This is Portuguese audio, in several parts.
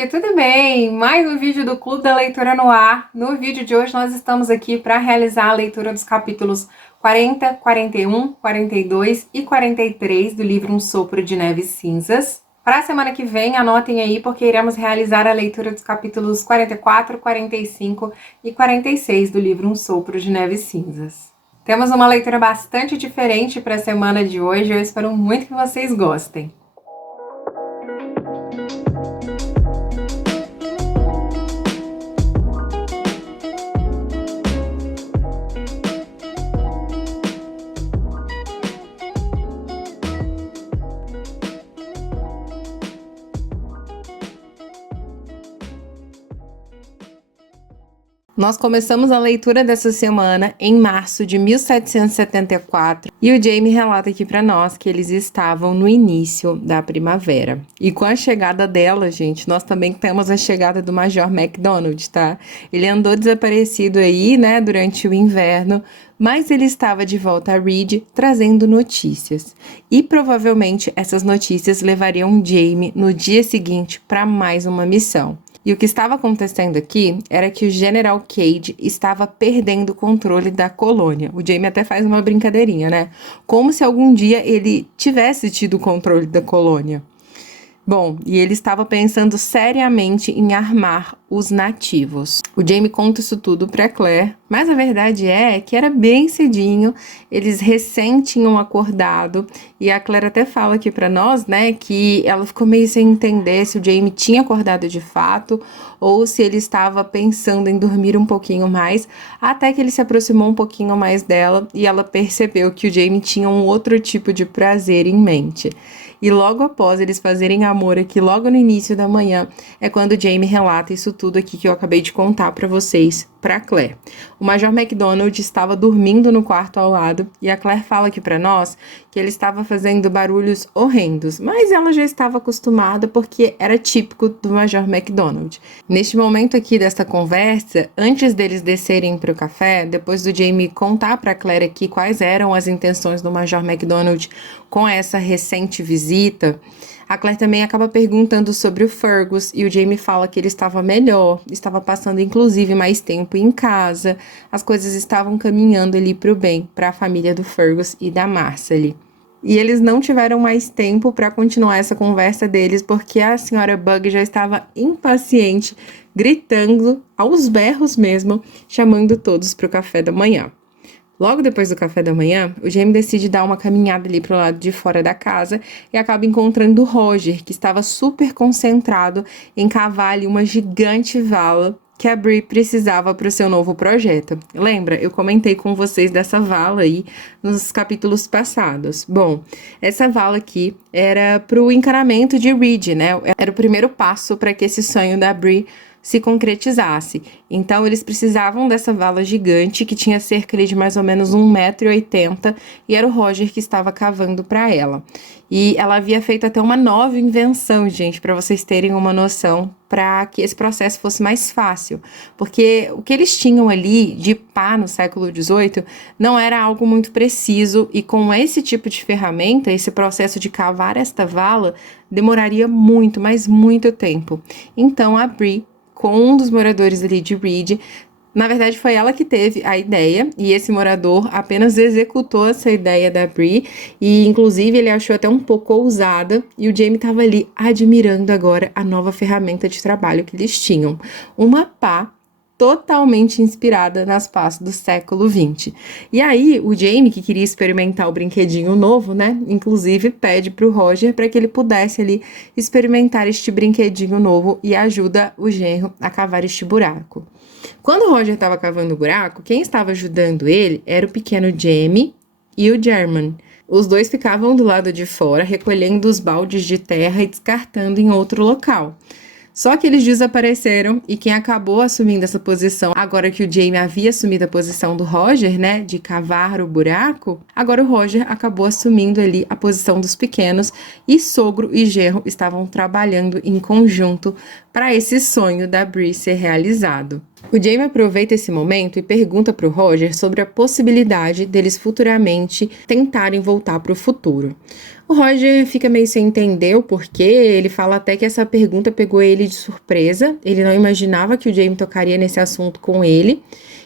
gente, tudo bem? Mais um vídeo do Clube da Leitura no ar. No vídeo de hoje nós estamos aqui para realizar a leitura dos capítulos 40, 41, 42 e 43 do livro Um Sopro de Neves Cinzas. Para a semana que vem, anotem aí porque iremos realizar a leitura dos capítulos 44, 45 e 46 do livro Um Sopro de Neves Cinzas. Temos uma leitura bastante diferente para a semana de hoje, eu espero muito que vocês gostem. Nós começamos a leitura dessa semana em março de 1774 e o Jamie relata aqui para nós que eles estavam no início da primavera. E com a chegada dela, gente, nós também temos a chegada do Major MacDonald, tá? Ele andou desaparecido aí, né, durante o inverno, mas ele estava de volta a Reed trazendo notícias. E provavelmente essas notícias levariam Jamie no dia seguinte para mais uma missão. E o que estava acontecendo aqui era que o General Cade estava perdendo o controle da colônia. O Jamie até faz uma brincadeirinha, né? Como se algum dia ele tivesse tido o controle da colônia. Bom, e ele estava pensando seriamente em armar os nativos. O Jamie conta isso tudo para Claire, mas a verdade é que era bem cedinho, eles recém tinham acordado, e a Claire até fala aqui para nós, né, que ela ficou meio sem entender se o Jamie tinha acordado de fato ou se ele estava pensando em dormir um pouquinho mais, até que ele se aproximou um pouquinho mais dela e ela percebeu que o Jamie tinha um outro tipo de prazer em mente. E logo após eles fazerem amor aqui, logo no início da manhã, é quando o Jamie relata isso tudo aqui que eu acabei de contar para vocês, para Claire. O Major MacDonald estava dormindo no quarto ao lado e a Claire fala aqui para nós que ele estava fazendo barulhos horrendos, mas ela já estava acostumada porque era típico do Major MacDonald. Neste momento aqui desta conversa, antes deles descerem para o café, depois do Jamie contar para Claire aqui quais eram as intenções do Major MacDonald com essa recente visita, a Claire também acaba perguntando sobre o Fergus e o Jamie fala que ele estava melhor, estava passando inclusive mais tempo em casa, as coisas estavam caminhando ali para o bem, para a família do Fergus e da Marcia ali. E eles não tiveram mais tempo para continuar essa conversa deles porque a senhora Bug já estava impaciente, gritando aos berros mesmo, chamando todos para o café da manhã. Logo depois do café da manhã, o Jamie decide dar uma caminhada ali pro lado de fora da casa e acaba encontrando o Roger, que estava super concentrado em cavar ali uma gigante vala que a Bree precisava para o seu novo projeto. Lembra? Eu comentei com vocês dessa vala aí nos capítulos passados. Bom, essa vala aqui era para o encanamento de Reed, né? Era o primeiro passo para que esse sonho da Bree se concretizasse. Então, eles precisavam dessa vala gigante, que tinha cerca de mais ou menos 1,80 m, e era o Roger que estava cavando para ela. E ela havia feito até uma nova invenção, gente, para vocês terem uma noção, para que esse processo fosse mais fácil. Porque o que eles tinham ali de pá no século XVIII não era algo muito preciso, e com esse tipo de ferramenta, esse processo de cavar esta vala, demoraria muito, mas muito tempo. Então, a Bree, com um dos moradores ali de Reed, na verdade foi ela que teve a ideia e esse morador apenas executou essa ideia da Bree e inclusive ele achou até um pouco ousada e o Jamie estava ali admirando agora a nova ferramenta de trabalho que eles tinham, uma pá totalmente inspirada nas pás do século XX. E aí, o Jamie, que queria experimentar o brinquedinho novo, né, inclusive pede pro Roger para que ele pudesse ali experimentar este brinquedinho novo e ajuda o genro a cavar este buraco. Quando o Roger estava cavando o buraco, quem estava ajudando ele era o pequeno Jamie e o German. Os dois ficavam do lado de fora, recolhendo os baldes de terra e descartando em outro local. Só que eles desapareceram e quem acabou assumindo essa posição, agora que o Jamie havia assumido a posição do Roger, né, de cavar o buraco, agora o Roger acabou assumindo ali a posição dos pequenos e sogro e genro estavam trabalhando em conjunto para esse sonho da Bree ser realizado. O Jamie aproveita esse momento e pergunta para o Roger sobre a possibilidade deles futuramente tentarem voltar para o futuro. O Roger fica meio sem entender o porquê, ele fala até que essa pergunta pegou ele de surpresa, ele não imaginava que o Jamie tocaria nesse assunto com ele,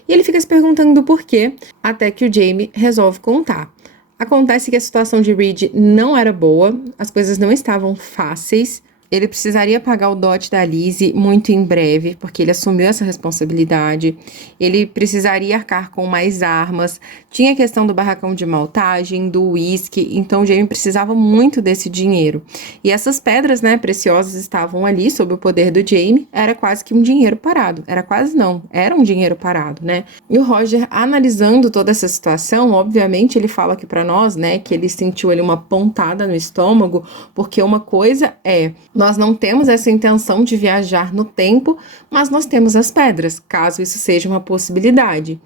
e ele fica se perguntando do porquê, até que o Jamie resolve contar. Acontece que a situação de Reed não era boa, as coisas não estavam fáceis. Ele precisaria pagar o dote da Lizzie muito em breve, porque ele assumiu essa responsabilidade. Ele precisaria arcar com mais armas. Tinha a questão do barracão de maltagem, do uísque, então o Jamie precisava muito desse dinheiro. E essas pedras, né, preciosas estavam ali sob o poder do Jamie. Era quase que um dinheiro parado. Era quase não, era um dinheiro parado, né? E o Roger, analisando toda essa situação, obviamente ele fala aqui pra nós, né, que ele sentiu ali uma pontada no estômago, porque uma coisa é... Nós não temos essa intenção de viajar no tempo, mas nós temos as pedras, caso isso seja uma possibilidade.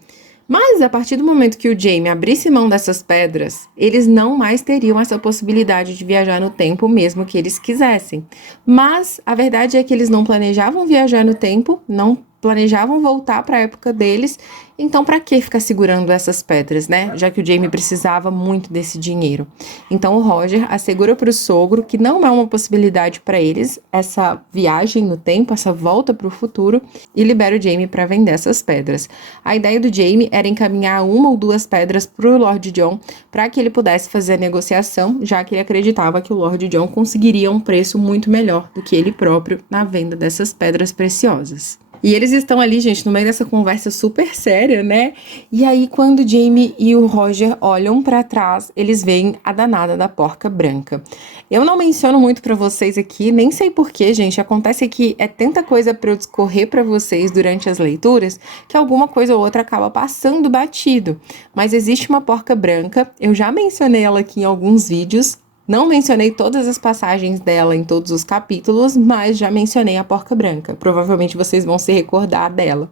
Mas a partir do momento que o Jamie abrisse mão dessas pedras, eles não mais teriam essa possibilidade de viajar no tempo, mesmo que eles quisessem. Mas a verdade é que eles não planejavam viajar no tempo, não planejavam voltar para a época deles, então para que ficar segurando essas pedras, né? Já que o Jamie precisava muito desse dinheiro. Então o Roger assegura para o sogro que não é uma possibilidade para eles essa viagem no tempo, essa volta para o futuro, e libera o Jamie para vender essas pedras. A ideia do Jamie era encaminhar uma ou duas pedras para o Lord John para que ele pudesse fazer a negociação, já que ele acreditava que o Lord John conseguiria um preço muito melhor do que ele próprio na venda dessas pedras preciosas. E eles estão ali, gente, no meio dessa conversa super séria, né? E aí, quando o Jamie e o Roger olham pra trás, eles veem a danada da porca branca. Eu não menciono muito pra vocês aqui, nem sei porquê, gente. Acontece que é tanta coisa pra eu discorrer pra vocês durante as leituras, que alguma coisa ou outra acaba passando batido. Mas existe uma porca branca, eu já mencionei ela aqui em alguns vídeos. Não mencionei todas as passagens dela em todos os capítulos, mas já mencionei a porca branca. Provavelmente vocês vão se recordar dela.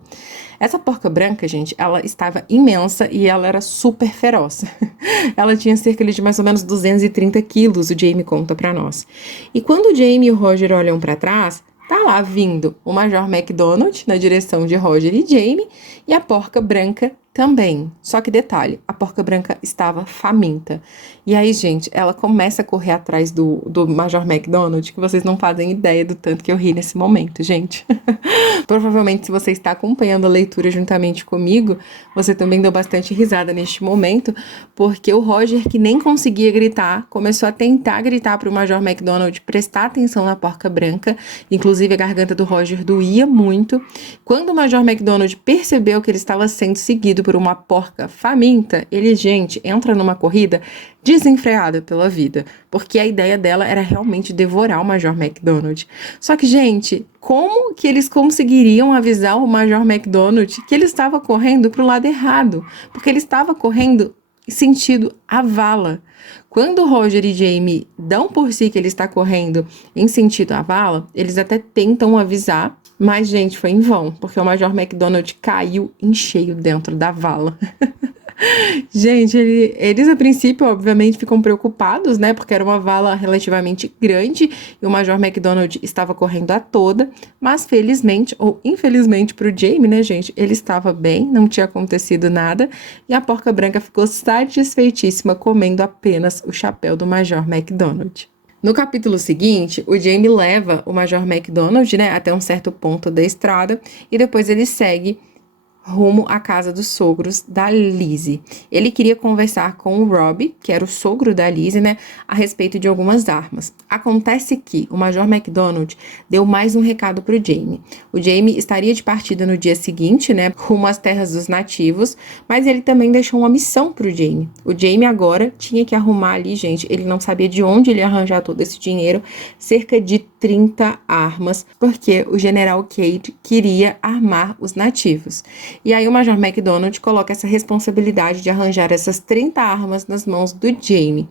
Essa porca branca, gente, ela estava imensa e ela era super feroz. Ela tinha cerca de mais ou menos 230 quilos, o Jamie conta pra nós. E quando o Jamie e o Roger olham pra trás, tá lá vindo o Major McDonald na direção de Roger e Jamie e a porca branca também. Só que detalhe, a porca branca estava faminta. E aí, gente, ela começa a correr atrás do Major McDonald, que vocês não fazem ideia do tanto que eu ri nesse momento, gente. Provavelmente, se você está acompanhando a leitura juntamente comigo, você também deu bastante risada neste momento, porque o Roger, que nem conseguia gritar, começou a tentar gritar para o Major McDonald prestar atenção na porca branca. Inclusive, a garganta do Roger doía muito. Quando o Major McDonald percebeu que ele estava sendo seguido por uma porca faminta, ele, gente, entra numa corrida desenfreada pela vida, porque a ideia dela era realmente devorar o Major McDonald. Só que, gente, como que eles conseguiriam avisar o Major McDonald que ele estava correndo para o lado errado? Porque ele estava correndo sentido a vala. Quando Roger e Jamie dão por si que ele está correndo em sentido a vala, eles até tentam avisar, mas, gente, foi em vão, porque o Major McDonald caiu em cheio dentro da vala. Gente, eles a princípio, obviamente, ficam preocupados, né? Porque era uma vala relativamente grande e o Major McDonald estava correndo a toda, mas felizmente, ou infelizmente pro Jamie, né, gente? Ele estava bem, não tinha acontecido nada e a porca branca ficou satisfeitíssima comendo apenas o chapéu do Major McDonald. No capítulo seguinte, o Jamie leva o Major McDonald, né, até um certo ponto da estrada e depois ele segue rumo à casa dos sogros da Lizzie. Ele queria conversar com o Robbie, que era o sogro da Lizzie, né, a respeito de algumas armas. Acontece que o Major McDonald deu mais um recado para o Jamie. O Jamie estaria de partida no dia seguinte, né, rumo às terras dos nativos, mas ele também deixou uma missão para o Jamie. O Jamie agora tinha que arrumar ali, gente, ele não sabia de onde ele ia arranjar todo esse dinheiro, cerca de 30 armas, porque o General Cade queria armar os nativos. E aí o Major McDonald coloca essa responsabilidade de arranjar essas 30 armas nas mãos do Jamie.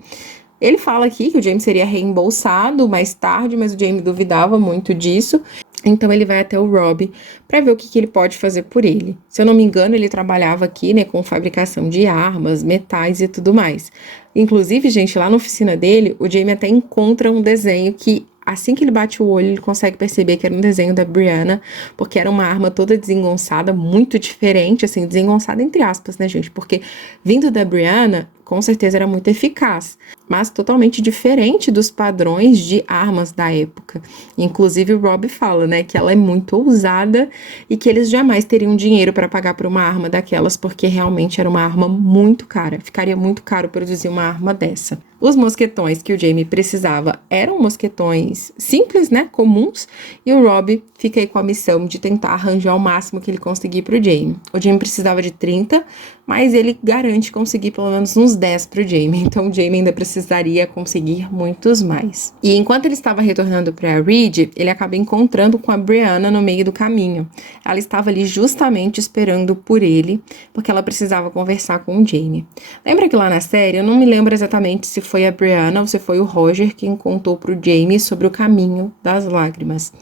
Ele fala aqui que o Jamie seria reembolsado mais tarde, mas o Jamie duvidava muito disso. Então ele vai até o Robbie para ver o que ele pode fazer por ele. Se eu não me engano, ele trabalhava aqui, né, com fabricação de armas, metais e tudo mais. Inclusive, gente, lá na oficina dele, o Jamie até encontra um desenho que assim que ele bate o olho, ele consegue perceber que era um desenho da Brianna, porque era uma arma toda desengonçada, muito diferente, assim, desengonçada entre aspas, né, gente? Porque vindo da Brianna, com certeza era muito eficaz, mas totalmente diferente dos padrões de armas da época. Inclusive o Rob fala, né, que ela é muito ousada e que eles jamais teriam dinheiro para pagar por uma arma daquelas, porque realmente era uma arma muito cara. Ficaria muito caro produzir uma arma dessa. Os mosquetões que o Jamie precisava eram mosquetões simples, né, comuns, e o Rob fica aí com a missão de tentar arranjar o máximo que ele conseguir pro Jamie. O Jamie precisava de 30, mas ele garante conseguir pelo menos uns 10 pro Jamie, então o Jamie ainda precisaria conseguir muitos mais. E enquanto ele estava retornando para Reed, ele acaba encontrando com a Brianna no meio do caminho. Ela estava ali justamente esperando por ele, porque ela precisava conversar com o Jamie. Lembra que lá na série, eu não me lembro exatamente se foi a Brianna ou se foi o Roger quem contou pro Jamie sobre o caminho das lágrimas.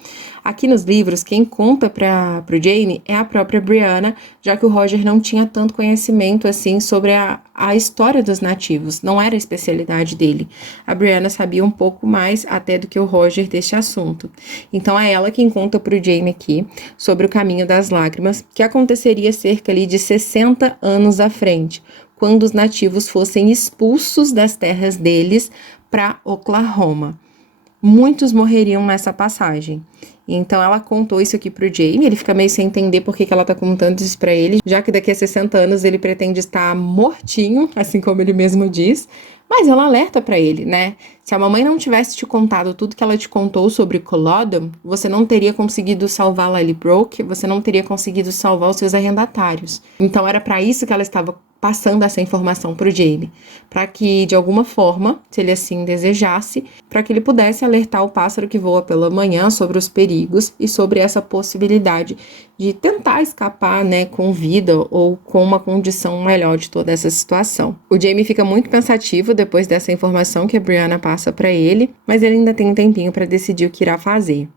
Aqui nos livros, quem conta pro Jamie é a própria Brianna, já que o Roger não tinha tanto conhecimento assim sobre a história dos nativos, não era a especialidade dele. A Brianna sabia um pouco mais até do que o Roger deste assunto. Então é ela quem conta pro Jamie aqui sobre o caminho das lágrimas, que aconteceria cerca ali de 60 anos à frente, quando os nativos fossem expulsos das terras deles para Oklahoma. Muitos morreriam nessa passagem. Então ela contou isso aqui pro Jamie, ele fica meio sem entender por que ela tá contando isso pra ele, já que daqui a 60 anos ele pretende estar mortinho, assim como ele mesmo diz, mas ela alerta pra ele, né? Se a mamãe não tivesse te contado tudo que ela te contou sobre Culloden, você não teria conseguido salvar Lallybrook, você não teria conseguido salvar os seus arrendatários. Então era pra isso que ela estava passando essa informação pro Jamie, para que, de alguma forma, se ele assim desejasse, para que ele pudesse alertar o pássaro que voa pela manhã sobre os perigos e sobre essa possibilidade de tentar escapar, né, com vida ou com uma condição melhor de toda essa situação. O Jamie fica muito pensativo depois dessa informação que a Brianna passa para ele, mas ele ainda tem um tempinho para decidir o que irá fazer.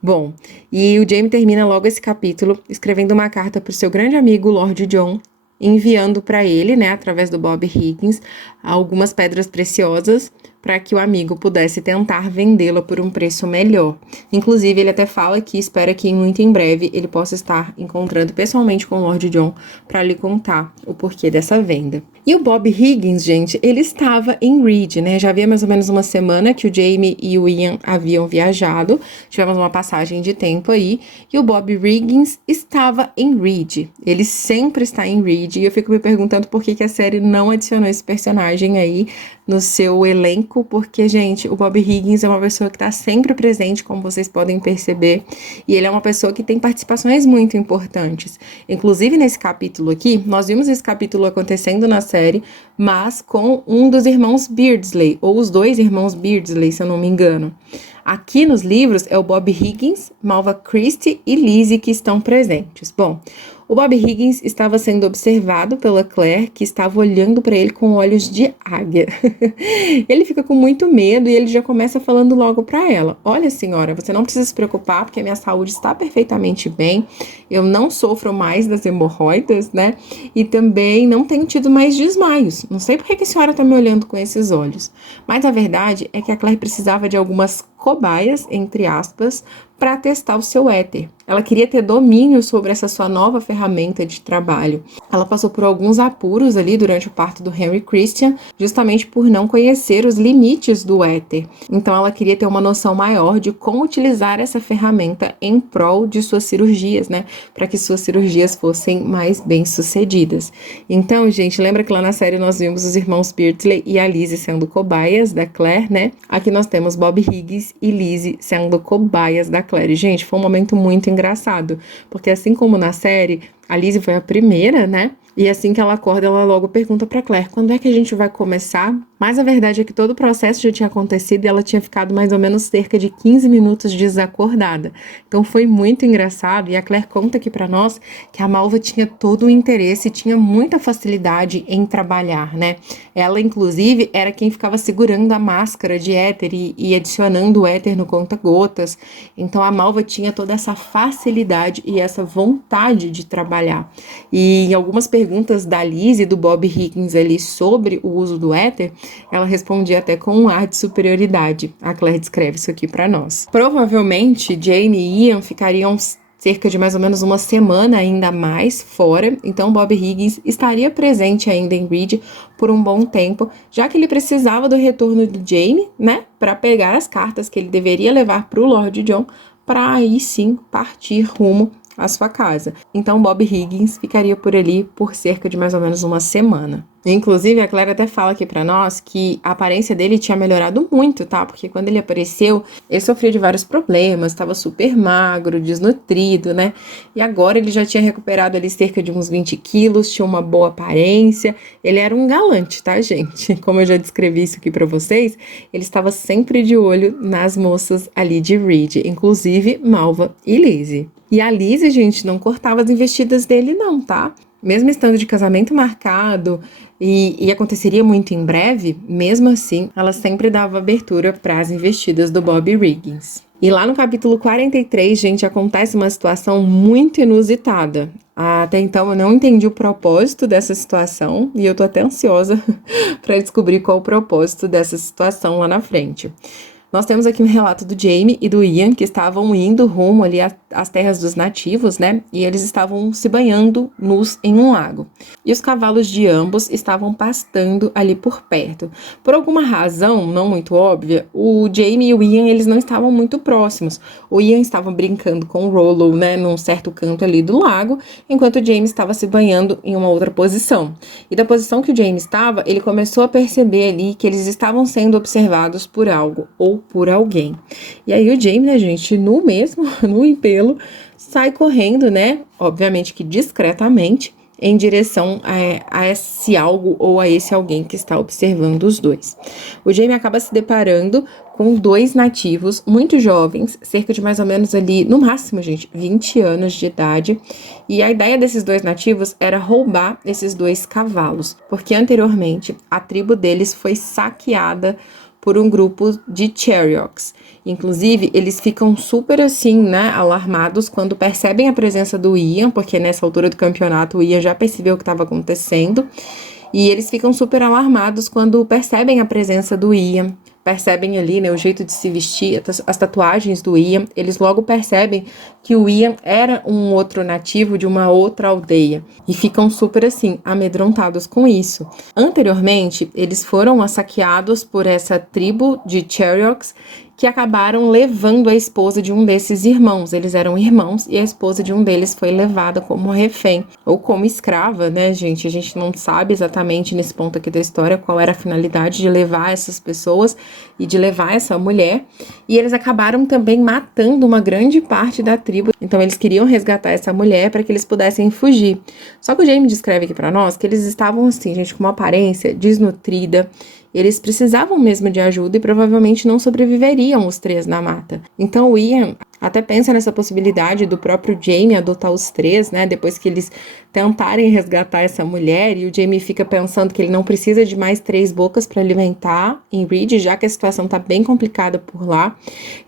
Bom, e o Jamie termina logo esse capítulo escrevendo uma carta para o seu grande amigo Lord John, enviando para ele, né, através do Bob Higgins, algumas pedras preciosas para que o amigo pudesse tentar vendê-la por um preço melhor. Inclusive, ele até fala que espera que muito em breve ele possa estar encontrando pessoalmente com o Lord John para lhe contar o porquê dessa venda. E o Bob Higgins, gente, ele estava em Reed, né? Já havia mais ou menos uma semana que o Jamie e o Ian haviam viajado, tivemos uma passagem de tempo aí, e o Bob Higgins estava em Reed. Ele sempre está em Reed, e eu fico me perguntando por que a série não adicionou esse personagem aí no seu elenco, porque, gente, o Bob Higgins é uma pessoa que está sempre presente, como vocês podem perceber, e ele é uma pessoa que tem participações muito importantes. Inclusive, nesse capítulo aqui, nós vimos esse capítulo acontecendo na série, mas com um dos irmãos Beardsley, ou os dois irmãos Beardsley, se eu não me engano. Aqui nos livros é o Bob Higgins, Malva Christie e Lizzie que estão presentes. Bom, o Bob Higgins estava sendo observado pela Claire, que estava olhando para ele com olhos de águia. Ele fica com muito medo e ele já começa falando logo para ela: olha, senhora, você não precisa se preocupar porque a minha saúde está perfeitamente bem, eu não sofro mais das hemorroidas, né? E também não tenho tido mais desmaios. Não sei por que a senhora está me olhando com esses olhos. Mas a verdade é que a Claire precisava de algumas cobaias, entre aspas, para testar o seu éter. Ela queria ter domínio sobre essa sua nova ferramenta de trabalho. Ela passou por alguns apuros ali durante o parto do Henry Christian, justamente por não conhecer os limites do éter. Então ela queria ter uma noção maior de como utilizar essa ferramenta em prol de suas cirurgias, né? Para que suas cirurgias fossem mais bem-sucedidas. Então, gente, lembra que lá na série nós vimos os irmãos Beardsley e a Lizzie sendo cobaias da Claire, né? Aqui nós temos Bob Higgins e Lizzie sendo cobaias da Claire. Gente, foi um momento muito engraçado, porque assim como na série, a Lizzie foi a primeira, né? E assim que ela acorda, ela logo pergunta pra Claire: quando é que a gente vai começar? Mas a verdade é que todo o processo já tinha acontecido e ela tinha ficado mais ou menos cerca de 15 minutos desacordada. Então foi muito engraçado, e a Claire conta aqui pra nós que a Malva tinha todo o interesse, tinha muita facilidade em trabalhar, né? Ela, inclusive, era quem ficava segurando a máscara de éter e adicionando o éter no conta-gotas. Então a Malva tinha toda essa facilidade e essa vontade de trabalhar trabalhar. E em algumas perguntas da Liz e do Bob Higgins ali sobre o uso do éter, ela respondia até com um ar de superioridade. A Claire descreve isso aqui para nós. Provavelmente, Jamie e Ian ficariam cerca de mais ou menos uma semana ainda mais fora, então Bob Higgins estaria presente ainda em Reed por um bom tempo, já que ele precisava do retorno de Jamie, né, para pegar as cartas que ele deveria levar para o Lord John, para aí sim partir rumo à sua casa. Então Bob Higgins ficaria por ali por cerca de mais ou menos uma semana. Inclusive, a Claire até fala aqui pra nós que a aparência dele tinha melhorado muito, tá? Porque quando ele apareceu, ele sofria de vários problemas, estava super magro, desnutrido, né? E agora ele já tinha recuperado ali cerca de uns 20 quilos, tinha uma boa aparência. Ele era um galante, tá, gente? Como eu já descrevi isso aqui pra vocês, ele estava sempre de olho nas moças ali de Reed, inclusive Malva e Lizzie. E a Lizzie, gente, não cortava as investidas dele não, tá? Mesmo estando de casamento marcado e aconteceria muito em breve, mesmo assim, ela sempre dava abertura para as investidas do Bob Higgins. E lá no capítulo 43, gente, acontece uma situação muito inusitada. Até então eu não entendi o propósito dessa situação e eu tô até ansiosa para descobrir qual o propósito dessa situação lá na frente. Nós temos aqui um relato do Jamie e do Ian, que estavam indo rumo ali às terras dos nativos, né? E eles estavam se banhando nus em um lago. E os cavalos de ambos estavam pastando ali por perto. Por alguma razão, não muito óbvia, o Jamie e o Ian, eles não estavam muito próximos. O Ian estava brincando com o Rollo, né? Num certo canto ali do lago, enquanto o Jamie estava se banhando em uma outra posição. E da posição que o Jamie estava, ele começou a perceber ali que eles estavam sendo observados por algo, ou por alguém. E aí o Jamie, né, gente, no impelo, sai correndo, né, obviamente que discretamente, em direção a esse algo ou a esse alguém que está observando os dois. O Jamie acaba se deparando com dois nativos muito jovens, cerca de mais ou menos ali, no máximo, gente, 20 anos de idade. E a ideia desses dois nativos era roubar esses dois cavalos, porque anteriormente a tribo deles foi saqueada por um grupo de Cherokee. Inclusive, eles ficam super assim, né, alarmados quando percebem a presença do Ian, porque nessa altura do campeonato o Ian já percebeu o que estava acontecendo, e eles ficam super alarmados quando percebem a presença do Ian, percebem ali, né, o jeito de se vestir, as tatuagens do Ian, eles logo percebem que o Ian era um outro nativo de uma outra aldeia e ficam super assim, amedrontados com isso. Anteriormente, eles foram saqueados por essa tribo de Cherokees que acabaram levando a esposa de um desses irmãos. Eles eram irmãos e a esposa de um deles foi levada como refém ou como escrava, né, gente? A gente não sabe exatamente nesse ponto aqui da história qual era a finalidade de levar essas pessoas e de levar essa mulher. E eles acabaram também matando uma grande parte da tribo. Então eles queriam resgatar essa mulher para que eles pudessem fugir. Só que o Jamie descreve aqui para nós que eles estavam assim, gente, com uma aparência desnutrida. Eles precisavam mesmo de ajuda e provavelmente não sobreviveriam os três na mata. Então o Ian até pensa nessa possibilidade do próprio Jamie adotar os três, né? Depois que eles tentarem resgatar essa mulher, e o Jamie fica pensando que ele não precisa de mais 3 bocas para alimentar em Reed, já que a situação tá bem complicada por lá.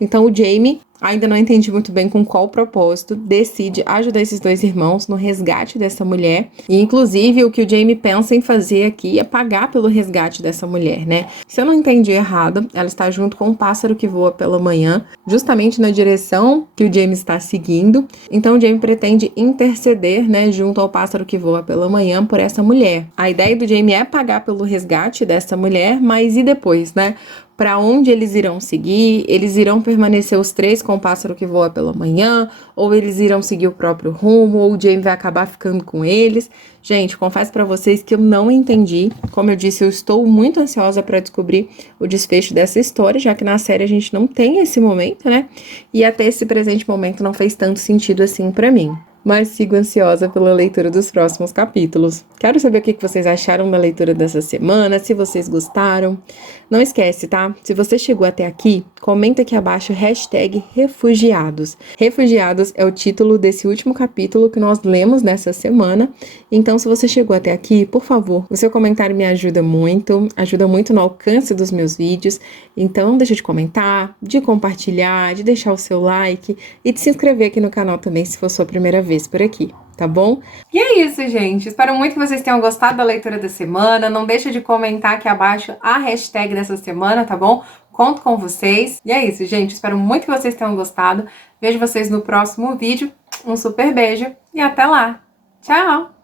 Então o Jamie, ainda não entendi muito bem com qual propósito, decide ajudar esses dois irmãos no resgate dessa mulher. E, inclusive, o que o Jamie pensa em fazer aqui é pagar pelo resgate dessa mulher, né? Se eu não entendi errado, ela está junto com um pássaro que voa pela manhã, justamente na direção que o Jamie está seguindo. Então, o Jamie pretende interceder, né, junto ao pássaro que voa pela manhã por essa mulher. A ideia do Jamie é pagar pelo resgate dessa mulher, mas e depois, né? Para onde eles irão seguir? Eles irão permanecer os três com o pássaro que voa pela manhã? Ou eles irão seguir o próprio rumo? Ou o Jamie vai acabar ficando com eles? Gente, confesso para vocês que eu não entendi. Como eu disse, eu estou muito ansiosa para descobrir o desfecho dessa história, já que na série a gente não tem esse momento, né? E até esse presente momento não fez tanto sentido assim para mim. Mas sigo ansiosa pela leitura dos próximos capítulos. Quero saber o que vocês acharam da leitura dessa semana, se vocês gostaram. Não esquece, tá? Se você chegou até aqui, comenta aqui abaixo #refugiados. Refugiados é o título desse último capítulo que nós lemos nessa semana. Então, se você chegou até aqui, por favor, o seu comentário me ajuda muito no alcance dos meus vídeos. Então, não deixa de comentar, de compartilhar, de deixar o seu like e de se inscrever aqui no canal também, se for sua primeira vez. vez por aqui, tá bom? E é isso, gente. Espero muito que vocês tenham gostado da leitura da semana. Não deixa de comentar aqui abaixo a hashtag dessa semana, tá bom? Conto com vocês. E é isso, gente. Espero muito que vocês tenham gostado. Vejo vocês no próximo vídeo. Um super beijo e até lá. Tchau!